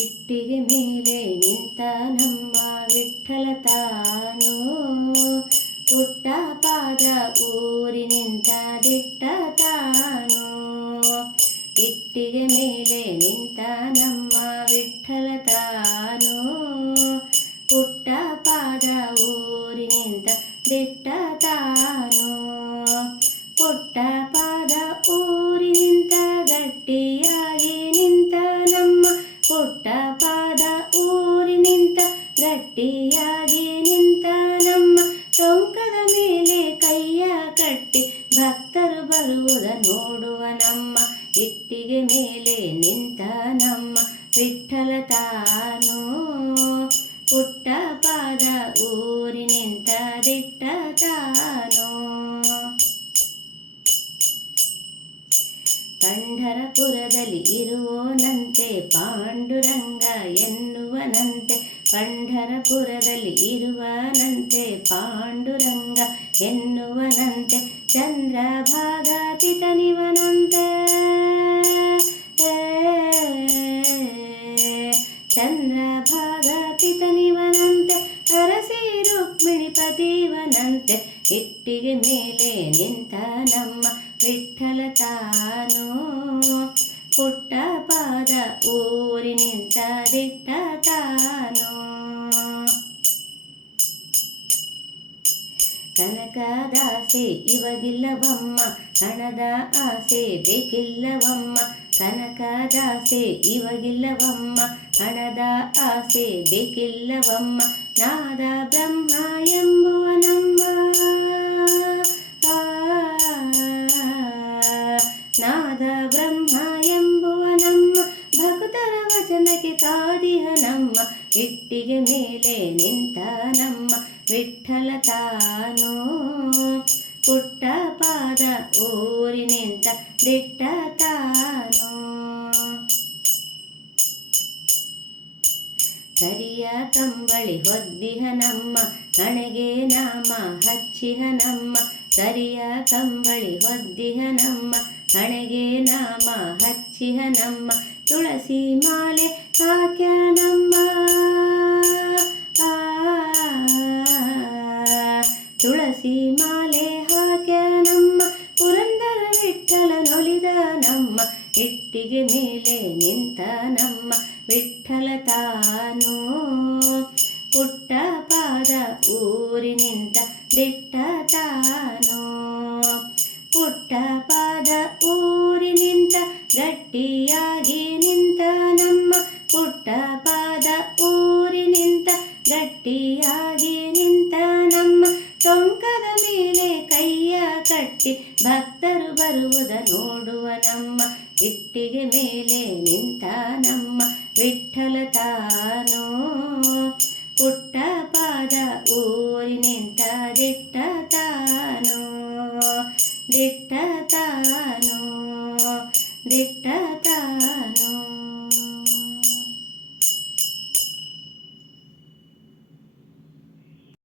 ಇಟ್ಟಿಗೆ ಮೇಲೆ ನಿಂತ ನಮ್ಮ ವಿಠ್ಠಲ ತಾನು, ಪುಟ್ಟ ಪಾದ ಊರಿ ನಿಂತ ದಿಟ್ಟ ತಾನು. ಇಟ್ಟಿಗೆ ಮೇಲೆ ನಿಂತ ನಮ್ಮ ವಿಠ್ಠಲ ತಾನು, ಪುಟ್ಟ ಪಾದ ಊರಿ ನಿಂತ ದಿಟ್ಟ ತಾನು. ಪುಟ್ಟ ಪಾದ ಊರಿ ನಿಂತ ಗಟ್ಟಿಯಾಗಿ ನಿಂತ ನಮ್ಮ, ಪುಟ್ಟ ಪಾದ ಊರಿ ನಿಂತ ಗಟ್ಟಿಯಾಗಿ ನಿಂತ ನಮ್ಮ. ಟೊಂಕದ ಮೇಲೆ ಕೈಯ ಕಟ್ಟಿ ಭಕ್ತರು ಬರುವುದ ನೋಡುವ ನಮ್ಮ, ಇಟ್ಟಿಗೆ ಮೇಲೆ ನಿಂತ ನಮ್ಮ ವಿಠ್ಠಲ ತಾನು, ಪುಟ್ಟ ಪಾದ ಊರಿ ನಿಂತ ದಿಟ್ಟ ತಾನು. ಪಂಢರಪುರದಲ್ಲಿ ಇರುವೋನಂತೆ ಪಾಂಡುರಂಗ ಎನ್ನುವನಂತೆ, ಪಂಢರಪುರದಲ್ಲಿ ಇರುವನಂತೆ ಪಾಂಡುರಂಗ ಎನ್ನುವನಂತೆ. ಚಂದ್ರಭಾಗ ಪಿತನಿವನಂತೆ, ಚಂದ್ರಭಾಗ ಪಿತನಿವನಂತೆ, ಅರಸಿ ರುಕ್ಮಿಣಿ ಪತಿವನಂತೆ. ಇಟ್ಟಿಗೆ ಮೇಲೆ ನಿಂತ ನಮ್ಮ ವಿಠ್ಠಲ ತಾನು, ಪುಟ್ಟ ಪಾದ ಊರಿ ನಿಂತ ದಿಟ್ಟ ತಾನು. ಕನಕದಾಸೆ ಇವಗಿಲ್ಲವಮ್ಮ, ಹಣದ ಆಸೆ ಬೇಕಿಲ್ಲವಮ್ಮ. ಕನಕದಾಸೆ ಇವಗಿಲ್ಲವಮ್ಮ, ಹಣದ ಆಸೆ ಬೇಕಿಲ್ಲವಮ್ಮ. ನಾದ ಬ್ರಹ್ಮ ಎಂಬುವ ನಮ್ಮ, ನಾದ ಬ್ರಹ್ಮ ಎಂಬುವ ನಮ್ಮ, ಭಕ್ತರ ವಚನಕ್ಕೆ ಕಾದಿಹ ನಮ್ಮ. ಇಟ್ಟಿಗೆ ಮೇಲೆ ನಿಂತ ನಮ್ಮ ವಿಠ್ಠಲ ತಾನು, ಪುಟ್ಟ ಪಾದ ಊರಿ ನಿಂತ ದಿಟ್ಟ ತಾನು. ಕರಿಯ ಕಂಬಳಿ ಹೊದ್ದಿಹ ನಮ್ಮ, ಹಣೆಗೆ ನಾಮ ಹಚ್ಚಿಹ ನಮ್ಮ. ಕರಿಯ ಕಂಬಳಿ ಹೊದ್ದಿಹ ನಮ್ಮ, ಹಣೆಗೆ ನಾಮ ಹಚ್ಚಿಹ ನಮ್ಮ. ತುಳಸಿ ಮಾಲೆ ಹಾಕ್ಯ ನಮ್ಮ, ತುಳಸಿ ಮಾಲೆ ಹಾಕ್ಯ ನಮ್ಮ. ಪುರಂದರ ವಿಠ್ಠಲ ನೊಲಿದ ನಮ್ಮ, ಇಟ್ಟಿಗೆ ಮೇಲೆ ನಿಂತ ನಮ್ಮ ವಿಠ್ಠಲ ತಾನು, ಪುಟ್ಟ ಪಾದ ಊರಿ ನಿಂತ ದಿಟ್ಟ ತಾನು. ಪುಟ್ಟ ಪಾದ ಊರಿ ನಿಂತ ಗಟ್ಟಿಯಾಗಿ ನಿಂತ ನಮ್ಮ, ಪುಟ್ಟ ಪಾದ ಊರಿ ನಿಂತ ಗಟ್ಟಿಯಾಗಿ ನಿಂತ ನಮ್ಮ. ಟೊಂಕದ ಮೇಲೆ ಕೈಯ ಕಟ್ಟಿ ಭಕ್ತರು ಬರುವುದ ನೋಡುವ ನಮ್ಮ, ಇಟ್ಟಿಗೆ ಮೇಲೆ ನಿಂತ ನಮ್ಮ ವಿಠ್ಠಲ ತಾನು, ಪುಟ್ಟ ಪಾದ ಊರಿ ನಿಂತ ದಿಟ್ಟ ತಾನು, ದಿಟ್ಟ ತಾನು, ದಿಟ್ಟ